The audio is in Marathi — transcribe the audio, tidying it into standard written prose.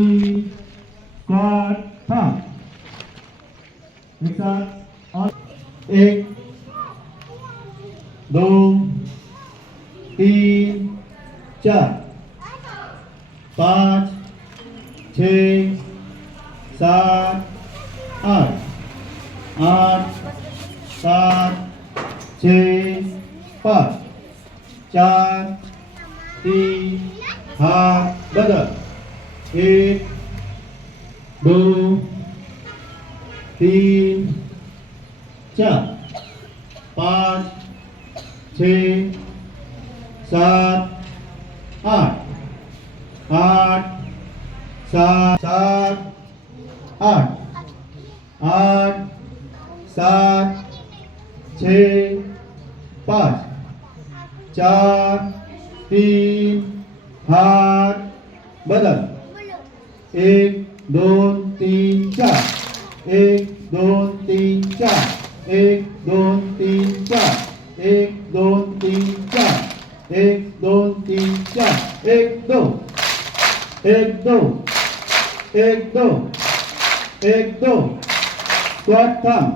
स्क्वॉट थांब. एक 2 3 4 5 6 7 8 8 7 6 5 4 3 हात बदल. 1 2 3 4 5 6 7 8 8 7 7 8 8 7 6 5 4 3 हात बदल. 1 2 3 4 1 2 3 4 1 2 3 4 1 2 3 4 1 2 3 4 1 2 1 2 1 2 1 2 स्क्वॉट थांब.